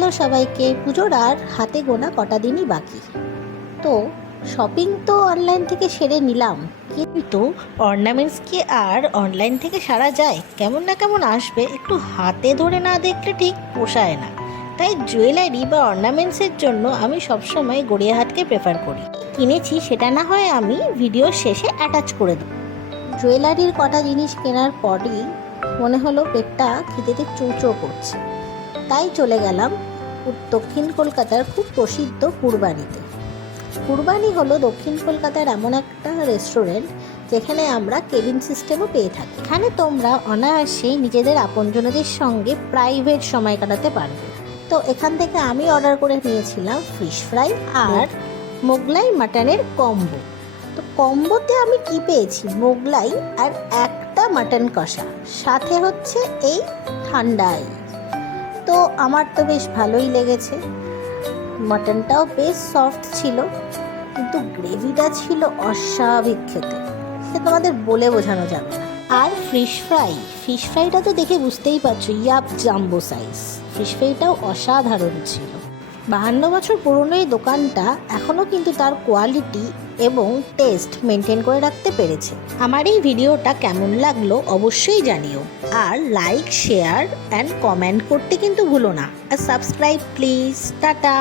Hello সবাইকে। পুজোর আর হাতে গোনা কটা দিনই বাকি। তো শপিং তো অনলাইন থেকে সেরে নিলাম, কিন্তু অর্নামেন্টস কি আর অনলাইন থেকে সারা যায়? কেমন না কেমন আসবে, একটু হাতে ধরে না দেখলে ঠিক পোষায় না। তাই জুয়েলারি বা অর্নামেন্টসের জন্য আমি সবসময় গড়িয়াহাটকে প্রেফার করি। কিনেছি সেটা না হয় আমি ভিডিওর শেষে অ্যাটাচ করে দেব। জুয়েলারির কটা জিনিস কেনার পরই মনে হলো পেটটা খিদেতে চোঁচো করছে, তাই চলে গেলাম দক্ষিণ কলকাতার খুব প্রসিদ্ধ পূর্বাণীতে। পূর্বাণী হলো দক্ষিণ কলকাতার এমন একটা রেস্টুরেন্ট যেখানে আমরা কেবিন সিস্টেমও পেয়ে থাকি। এখানে তোমরা অনায়াসেই নিজেদের আপনজনদের সঙ্গে প্রাইভেট সময় কাটাতে পারবে। তো এখান থেকে আমি অর্ডার করে নিয়েছিলাম ফিশ ফ্রাই আর মোগলাই মাটনের কম্বো। তো কম্বোতে আমি কি পেয়েছি? মোগলাই আর একটা মাটন কষা, সাথে হচ্ছে এই ঠান্ডাই। তো আমার তো বেশ ভালোই লেগেছে। মাটনটাও বেশ সফট ছিল, কিন্তু গ্রেভিটা ছিল অস্বাভাবিক খেতে, সে তোমাদের বলে বোঝানো যাবে না। আর ফিশ ফ্রাইটা তো দেখে বুঝতেই পারছো, ইয়াপ জাম্বো সাইজ। ফিশ ফ্রাইটাও অসাধারণ ছিল। 52 বছর পুরনো এই দোকানটা এখনও কিন্তু তার কোয়ালিটি এবং টেস্ট মেনটেন করে রাখতে পেরেছে। আমার এই ভিডিওটা কেমন লাগলো অবশ্যই জানিও, আর লাইক, শেয়ার অ্যান্ড কমেন্ট করতে কিন্তু ভুলো না। আর সাবস্ক্রাইব প্লিজ। টাটা।